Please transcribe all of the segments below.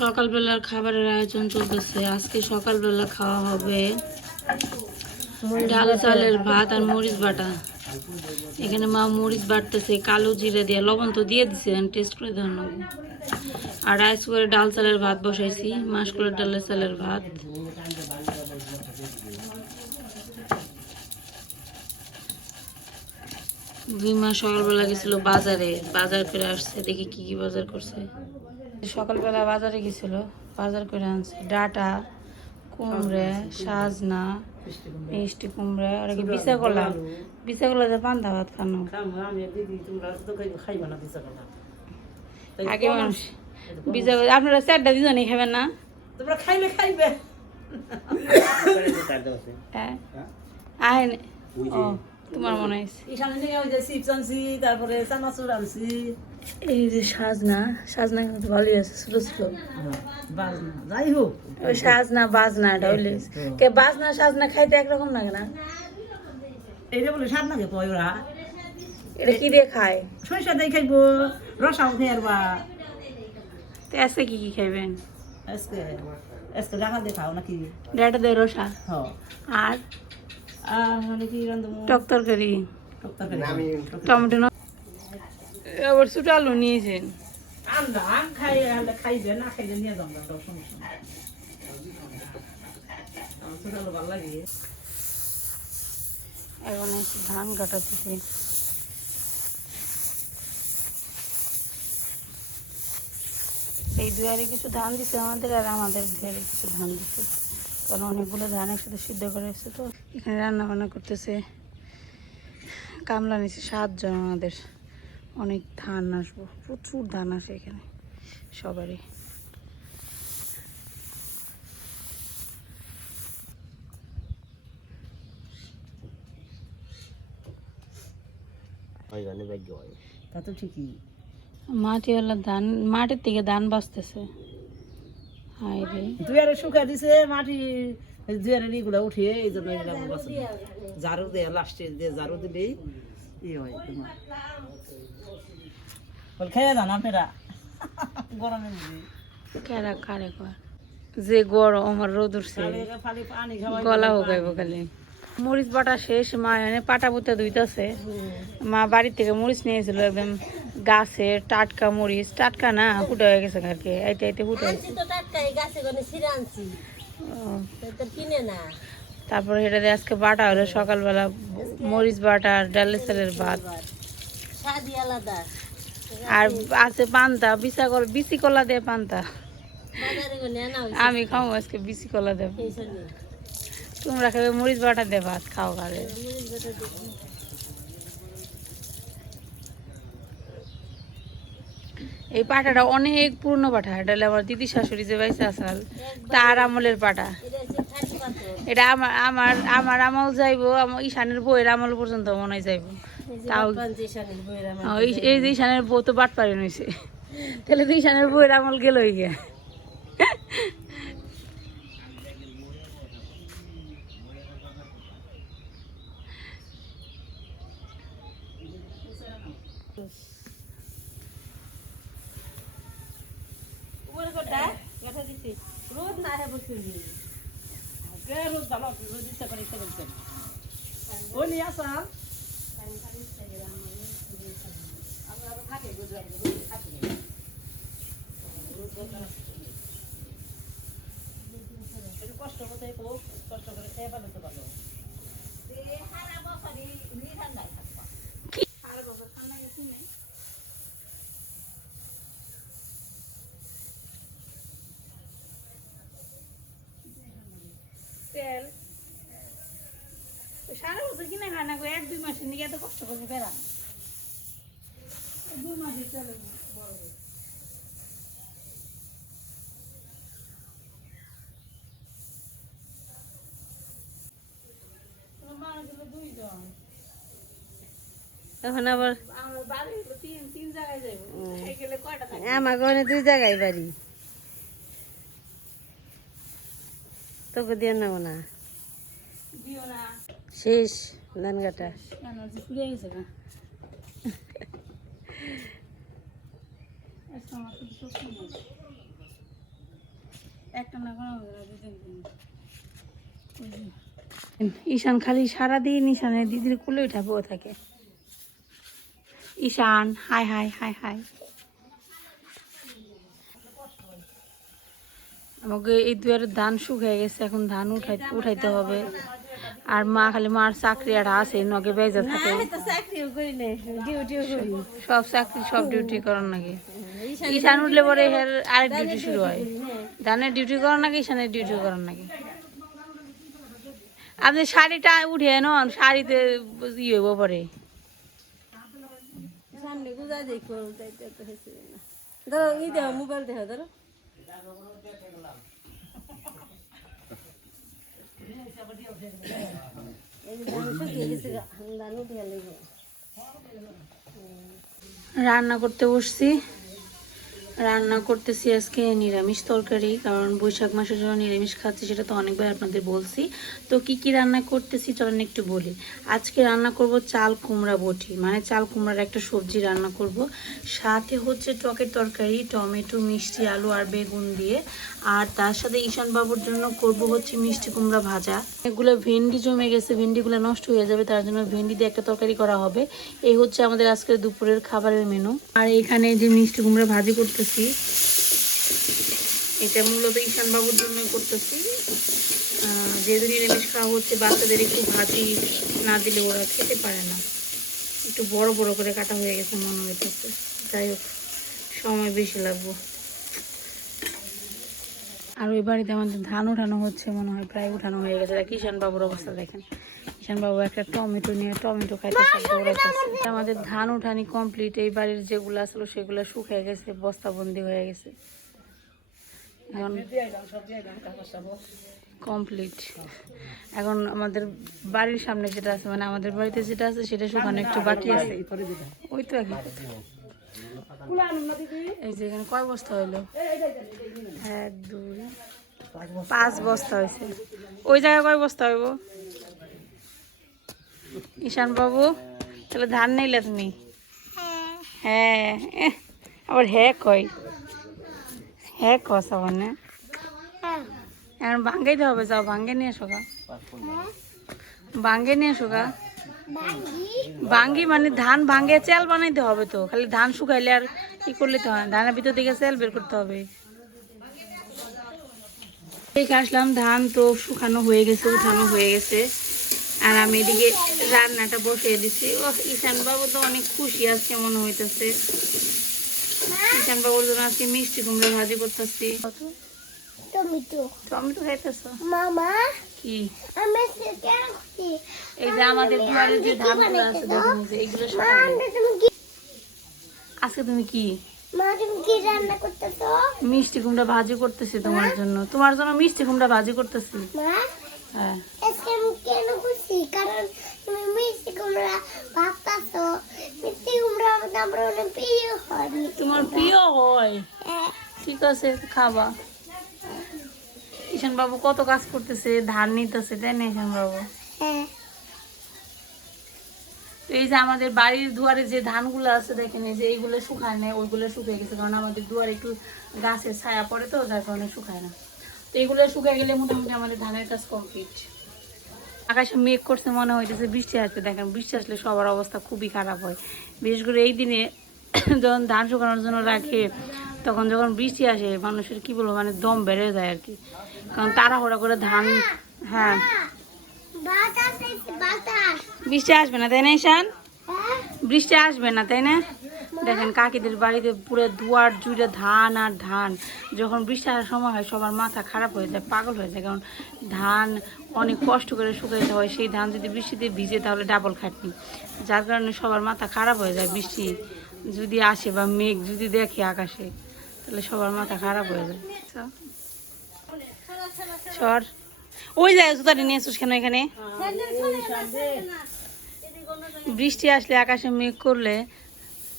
সকালবেলার খাবারের আয়োজন চলতেছে। আজকে সকালবেলা খাওয়া হবে ডাল, চালের ভাত আর মরিচ বাটা। এখানে মা মরিচ বাটতেছে, কালো জিরে দিয়ে। লবণ তো দিয়ে দিছে টেস্ট করে দেওয়া নেব আর রাইস করে ডাল, চালের ভাত বসাইছি, মাসকলের ডালের চালের ভাত। দুই মাস সকালবেলা গেছিল বাজারে, বাজার করে আসছে, দেখি কি কি বাজার করছে। সকালবেলা বাজারে গেছিল বাজার করে আনছে। ডাটা কুমড়ে সাজনা মিষ্টি কুমড়ে আর কি বিছা কলা বিছা কলা পান্তা ভাত খানো। আগে মানুষ বিছা আপনারা চারটা দুজনেই খাবেন না? তোমরা খাইলে খাইবে। হ্যাঁ? আহেন ও তোমার মনে হয়েছে। তারপরে চানাচুর আনছি। এই যে সাজনা সাজনা কিন্তু ভালোই আছে ছোট ছোট। বাজনা যাই হোক ওই সাজনা বাজনা এটা হইলে কে বাজনা সাজনা খাইতে একরকম লাগে না। এইটা বলে ওরা? এটা কি দিয়ে খায়? সরিষা দিয়ে খাইবো রসাও খেয়ারবা তো আজকে কি কি খাইবেন? আজকে আজকে ডাকা দিয়ে খাও নাকি? ডাটা দিয়ে রসা। আর আর মানে কি টক তরকারি। তরকারি। টমেটো আবার ছোট আলু নিয়েছেন এখন ধান কাটাতেছি এই দুয়ারে কিছু ধান দিছে আমাদের আর আমাদের দুয়ারে কিছু ধান দিছে। কারণ অনেকগুলো ধান একসাথে সিদ্ধ করে এসছে তো। এখানে রান্না বান্না করতেছে। কামলা নিছে সাতজন আমাদের। অনেক ধান আসব। প্রচুর ধান আসে এখানে সবারই। তা তো ঠিকই। মাটিওয়ালা ধান মাটির থেকে ধান বাঁচতেছে। হাই রে। দুয়ারে শুকা দিছে মাটি দুয়ারে এগুলো উঠিয়ে এই জন্য ঝাড়ু দেয় লাস্টে দিয়ে ঝাড়ু দিলেই ই হয় তোমার। বল খেয়ে যান আপনারা গরমে বুঝি। কেরা কারে কর যে গরম আমার রোদ উঠছে। খালি খালি পানি গলা হোকাইব খালি। মরিচ বাটা শেষ মা এনে পাটা পুঁতে ধুইতেছে। মা বাড়ি থেকে মরিচ নিয়েছিল একদম গাছের টাটকা মরিচ। টাটকা না ফুটে হয়ে গেছে আর কি আইতে আইতে ফুটে গাছে তারপরে সেটা দিয়ে আজকে বাটা হলো সকালবেলা মরিচ বাটা আর ডালের চালের ভাত। আলাদা। আর আছে পান্তা বিসা কলা বিসি কলা দিয়ে পান্তা। আমি খাব আজকে বিসি কলা দেব তোমরা খাবে মরিচ বাটা দে ভাত, খাও দিচ্ছি। এই পাটাটা অনেক পুরনো পাঠা এটা আমার দিদি শাশুড়ি যে বাইসে আসাল তার আমলের পাটা। এটা আমার আমার আমার আমল যাইবো আমার ঈশানের বইয়ের আমল পর্যন্ত মনে যাইবো। তাও- এই- যে ঈশানের বউ তো বাট পারি নইছে তাহলে তো ঈশানের বইয়ের আমল গেল গিয়া। রোদ না হে বসুলি রোদ ভালো রোদ ইচ্ছা করে ইচ্ছা করছেন ও নিয়ে আসা কষ্ট করে খেয়ে পাবে তো ভালো তেল বছর কিনে খায় না গো, এক দুই মাসের নিয়ে এত কষ্ট করে ফেরা দুই মাসের চলে বড়। এখন আবার আমার তিন তিন জায়গায় যাইবো। এই গেলে কয়টা থাকে? আমার ঘরে দুই জায়গায় বাড়ি। তোকে দিয়ে নেব না। দিও না। শেষ ধান কাটা। ঈশান খালি সারাদিন ঈশানের দিদির কুলে উঠা বউ থাকে। Ishan, hi hi hi hi. আমাকে এই দুয়ারে ধান শুকিয়ে গেছে, এখন ধান উঠাই উঠাইতে হবে। আর মা খালি মার চাকরি আর আছে নগে বেজা থাকে সব চাকরি সব ডিউটি করার নাকি। ঈশান উঠলে পরে এর আরেক ডিউটি শুরু হয়। ধানের ডিউটি করার নাকি ঈশানের ডিউটি করার নাকি? আপনি শাড়িটা উঠে নন শাড়িতে ইয়ে হইব পরে। সামনে গুজা দেখো ধরো ই দেখো মোবাইল দেখো ধরো এই যে ধান শুকিয়ে গেছে গা, ধান উঠে লাগবে রান্না করতে বসছি। রান্না করতেছি আজকে নিরামিষ তরকারি, কারণ বৈশাখ মাসের জন্য নিরামিষ খাচ্ছি সেটা তো অনেকবার আপনাদের বলছি। তো কি কি রান্না করতেছি চলেন একটু বলি। আজকে রান্না করব চাল কুমড়া বটি মানে চাল কুমড়ার একটা সবজি রান্না করব। সাথে হচ্ছে টকের তরকারি, টমেটো, মিষ্টি, আলু আর বেগুন দিয়ে। আর তার সাথে ঈশান বাবুর জন্য করব হচ্ছে মিষ্টি কুমড়া ভাজা। এগুলো ভেন্ডি জমে গেছে, ভেন্ডিগুলো নষ্ট হয়ে যাবে, তার জন্য ভেন্ডি দিয়ে একটা তরকারি করা হবে। এই হচ্ছে আমাদের আজকের দুপুরের খাবারের মেনু আর এখানে যে মিষ্টি কুমড়া ভাজি করতেছি এটা মূলত ঈশান বাবুর জন্য করতেছি যেহেতু নিরামিষ খাওয়া হচ্ছে, বাচ্চাদের একটু ভাজি না দিলে ওরা খেতে পারে না। একটু বড় বড় করে কাটা হয়ে গেছে মনে হইতেছে যাই হোক, সময় বেশি লাগবে। আর ওই বাড়িতে আমাদের ধান উঠানো হচ্ছে মনে হয়, প্রায় উঠানো হয়ে গেছে। কিষান বাবুর অবস্থা দেখেন। কিষান বাবু একটা টমেটো নিয়ে টমেটো খাইতে দৌড়াইতেছে আমাদের ধান উঠানি কমপ্লিট এই বাড়ির যেগুলো আসলো সেগুলো শুকিয়ে গেছে বস্তাবন্দি হয়ে গেছে। এখন কমপ্লিট এখন আমাদের বাড়ির সামনে যেটা আছে মানে আমাদের বাড়িতে যেটা আছে সেটা শুকানো একটু বাকি আছে। ওই তো একই কথা। এই যে এখানে কয় বস্তা হইল? এক দুই পাঁচ বস্তা হয়েছে ওই জায়গায় কয় বস্তা হইব? ঈশান বাবু তাহলে ধান নিলে তুমি হ্যাঁ। আবার হ্যাঁ কই হ্যাঁ কস না? এখন ভাঙ্গাইতে হবে, যাও ভাঙ্গে নিয়ে এসো গা। ভাঙ্গে নিয়ে এসো গা। ভাঙ্গি মানে ধান ভাঙ্গে, চাল বানাইতে হবে তো। খালি ধান শুকাইলে আর কি করলে তো। ধানের ভিতর দিকে চাল বের করতে হবে। দেখে আসলাম। ধান তো শুকানো হয়ে গেছে, উঠানো হয়ে গেছে। আর আমি এদিকে রান্নাটা বসিয়ে দিছি। ও ঈশান বাবু তো অনেক খুশি আজকে মনে হইতেছে। ঈশান বাবুর জন্য আজকে মিষ্টি কুমড়া ভাজি করতেছি। টমেটো। টমেটো খাইতেছ? মামা কি? আমি এই যে আমাদের দুয়ারে যে ধানগুলো আছে দেখুন যে এইগুলো আজকে তুমি কি? মিষ্টি কুমড়া ভাজি করতেছি তোমার জন্য। তোমার জন্য মিষ্টি কুমড়া ভাজি করতেছি। হ্যাঁ। কারণ তুমি মিষ্টি কুমড়া ভাবতাছো। মিষ্টি কুমড়া আমার অনেক প্রিয় হয় তোমার প্রিয় হয়? হ্যাঁ, ঠিক আছে খাবা। বাবু কত কাজ করতেছে ধান নিতেছে তাই না বাবু? হ্যাঁ। এই যে আমাদের বাড়ির দুয়ারে যে ধানগুলো আছে দেখেন এই যে এইগুলো শুকায় না ওইগুলো শুকিয়ে গেছে। কারণ আমাদের দুয়ারে একটু গাছের ছায়া পড়ে তো যার কারণে শুকায় না। তো এইগুলো শুকিয়ে গেলে মোটামুটি আমাদের ধানের কাজ কমপ্লিট আকাশে মেঘ করছে মনে হইতেছে বৃষ্টি আসবে দেখেন বৃষ্টি আসলে সবার অবস্থা খুবই খারাপ হয়। বিশেষ করে এই দিনে যখন ধান শুকানোর জন্য রাখে তখন যখন বৃষ্টি আসে মানুষের কি বলব মানে দম বেড়ে যায় আর কি। কারণ তাড়াহুড়া করে ধান হ্যাঁ। বৃষ্টি আসবে না তাই না ঈশান? হ্যাঁ। বৃষ্টি আসবে না তাই না? দেখেন কাকিদের বাড়িতে পুরো দুয়ার জুড়ে ধান আর ধান। যখন বৃষ্টি আসার সময় হয় সবার মাথা খারাপ হয়ে যায় পাগল হয়ে যায় কারণ ধান অনেক কষ্ট করে শুকাইতে হয়। সেই ধান যদি বৃষ্টিতে ভিজে তাহলে ডাবল খাটনি। যার কারণে সবার মাথা খারাপ হয়ে যায় বৃষ্টি যদি আসে বা মেঘ যদি দেখে আকাশে তাহলে সবার মাথা খারাপ হয়ে যায়। সর। ওই যায় জুতাটি নিয়ে এসছিস কেন এখানে? বৃষ্টি আসলে আকাশে মেঘ করলে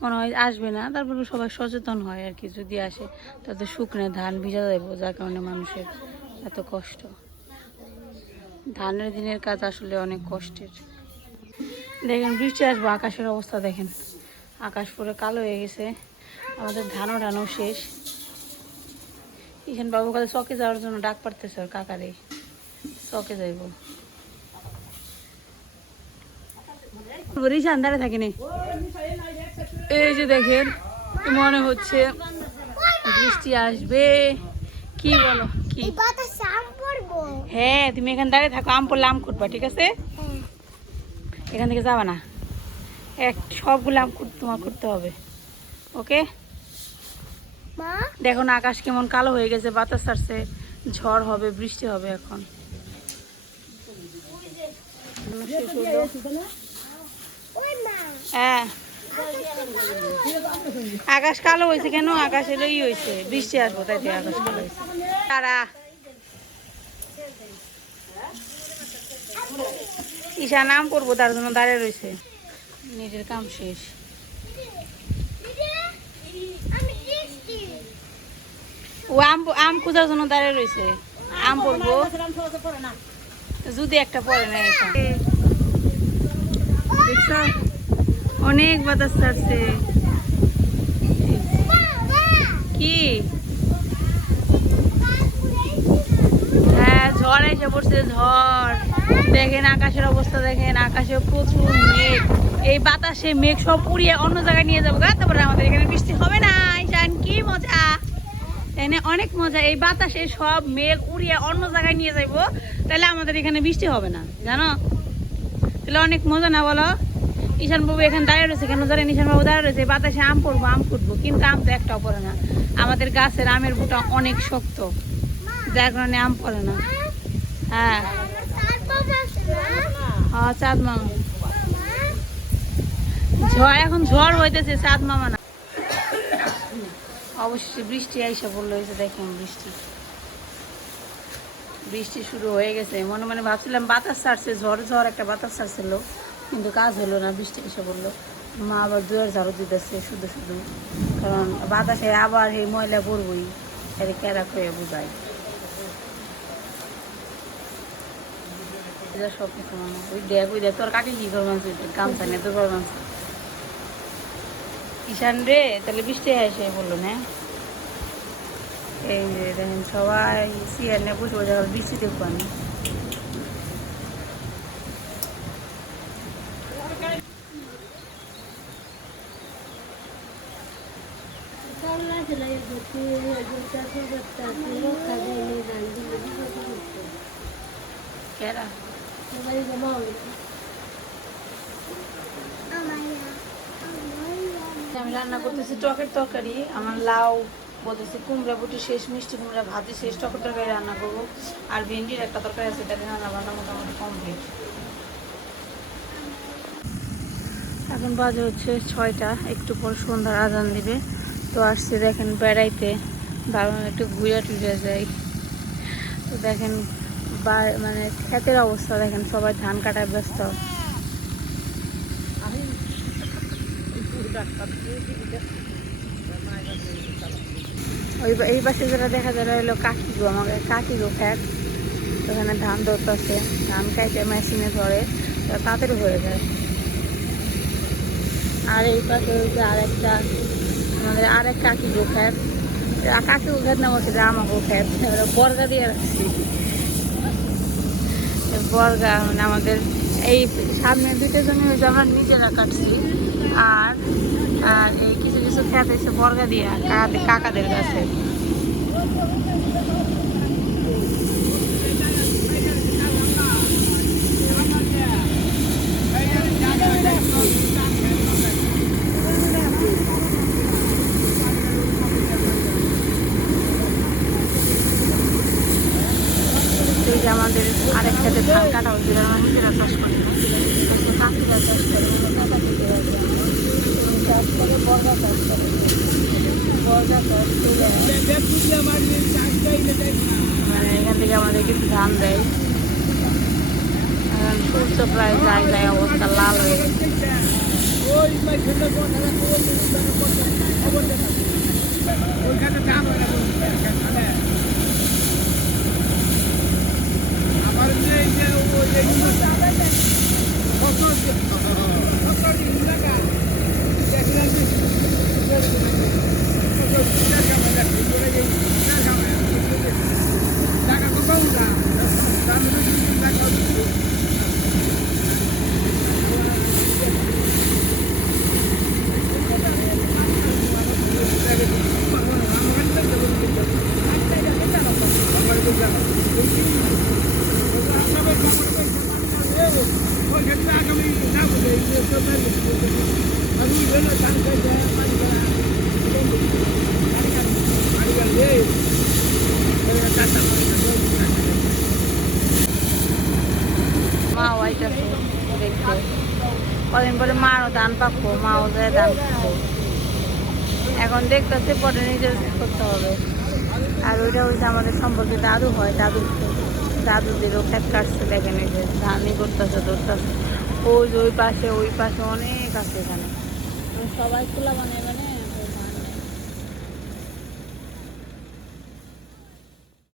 মনে হয় আসবে না। তারপরে সবাই সচেতন হয় আর কি, যদি আসে তাতে শুকনো ধান ভিজা দেবো, যার কারণে মানুষের এত কষ্ট। ধানের দিনের কাজ আসলে অনেক কষ্টের। দেখেন, বৃষ্টি আসব, আকাশের অবস্থা দেখেন। আকাশ পুরো কালো হয়ে গেছে। আমাদের ধানও ধানও শেষ। ঈশান বাবু কাছে চকে যাওয়ার জন্য ডাক পারতেছে ওর কাকারে। চকে যাইব। ঈশান, দাঁড়িয়ে থাকিনি এই যে দেখেন মনে হচ্ছে বৃষ্টি আসবে। কি বলো কি? হ্যাঁ তুমি এখানে দাঁড়িয়ে থাকো আম পড়লে আম খুঁটবা ঠিক আছে? হ্যাঁ। এখান থেকে যাবা না। এক সবগুলো আম খুঁট তোমার করতে হবে। ওকে? দেখো না আকাশ কেমন কালো হয়ে গেছে বাতাস আসছে ঝড় হবে বৃষ্টি হবে এখন। হ্যাঁ। আকাশ কালো হয়েছে কেন? আকাশ এলো হয়েছে। বৃষ্টি আসব, তাই আকাশ কালো হয়েছে। তারা। ঈশা নাম করব তার জন্য দাঁড়িয়ে রয়েছে। নিজের কাম শেষ। ও আম আম খোঁজার জন্য দাঁড়িয়ে রয়েছে। আম পড়ব। যদি একটা পড়ে না দেখছ? অনেক বাতাস ছাড়ছে। কি? হ্যাঁ ঝড় এসে পড়ছে, ঝড়। দেখেন আকাশের অবস্থা, দেখেন আকাশে প্রচুর মেঘ। এই বাতাসে মেঘ সব উড়িয়ে অন্য জায়গায় নিয়ে যাব গা। তারপরে আমাদের এখানে বৃষ্টি হবে না। ঈশান, কি মজা? তাই না অনেক মজা। এই বাতাসে সব মেঘ উড়িয়ে অন্য জায়গায় নিয়ে যাইবো। তাহলে আমাদের এখানে বৃষ্টি হবে না, জানো? তাহলে অনেক মজা না বলো? ঈশান বাবু এখানে দাঁড়িয়ে রয়েছে কেন জানেন? ঈশান বাবু দাঁড়িয়ে রয়েছে, বাতাসে আম পড়ব, আম ফুটবো, কিন্তু আম তো একটাও পড়ে না। আমাদের গাছের আমের বুটা অনেক শক্ত। যার কারণে আম পড়ে না। হ্যাঁ। হ্যাঁ চাঁদ মামা ঝড়, এখন ঝড় হইতেছে, চাঁদ মামা না। অবশ্যই বৃষ্টি আইসা বলল হয়েছে দেখেন বৃষ্টি। বৃষ্টি শুরু হয়ে গেছে। মনে মনে ভাবছিলাম বাতাস ছাড়ছে, ঝড় ঝড় একটা বাতাস ছাড়ছিল। কিন্তু কাজ হলো না, বৃষ্টি এসে বলল মা আবার দু দুয়ার ঝাড়ু দিতেছে শুধু শুধু। কারণ বাতাসে আবার এই ময়লা পড়বই, এর ক্যারা করে বোঝায়? সব মানে তোর কাকে কি গামছা রে, তাহলে বৃষ্টি এসে বলল না? এই সবাই আমি রান্না করতেছি টকের তরকারি, আমার লাউ, বলতেছি কুমড়া বুটি শেষ, মিষ্টি কুমড়া ভাজি শেষ, টকের তরকারি রান্না করব। আর ভেন্ডির একটা তরকারি আছে তাহলে রান্না বান্না মোটামুটি কমপ্লিট এখন বাজে হচ্ছে ছয়টা, একটু পর সন্ধ্যার আজান দিবে। তো আসছে দেখেন বেড়াইতে। ভাবলাম একটু ঘুরে টুরে যাই তো দেখেন মানে ক্ষেতের অবস্থা দেখেন, সবাই ধান কাটায় ব্যস্ত। ওই এই পাশে যেটা দেখা যায় হলো কাকি গো আমাকে কাকি গো খ্যাত ওখানে ধান ধরতেছে, ধান খাইতে মেশিনে ধরে, তাড়াতাড়ি হয়ে যায়। আর এই পাশে হচ্ছে আরেকটা আমাদের আরেক কাকি গো খ্যাত কাকি গো খ্যাত না, বলছে আমাকে খ্যাত বর্গা দিয়ে রাখছি। বর্গা মানে আমাদের এই সামনে দুইটা জমি হয়েছে, আমরা নিজেরা কাটছি। আর আর এই কিছু কিছু খেত এসে বর্গা দিয়ে কাকাদের কাছে এই যে আমাদের আরেক খেতে ধান কাটা হয়েছিল আমরা নিজেরা চাষ করি না আজকে কাকিরা চাষ করে মানে কাকা থেকে আছে। উনি চাষ করে বর্গা চাষ করে বর্গা চাষ তুলে মানে এখান থেকে আমাদের কিছু ধান দেয়। সূর্য প্রায় যায় যায় অবস্থা লাল হয়ে গেছে। Yeah. ধান পাকবো মাও যায় এখন দেখতেছে পরে নিজের করতে হবে। আর ওইটা হচ্ছে আমাদের সম্পর্কে দাদু হয়, দাদু দাদুদেরও ক্ষেত কাটছে দেখেন এই যে ধানই করতেছে, ধরতেছে। ওই ওই পাশে ওই পাশে অনেক আছে এখানে। সবাই খোলা মানে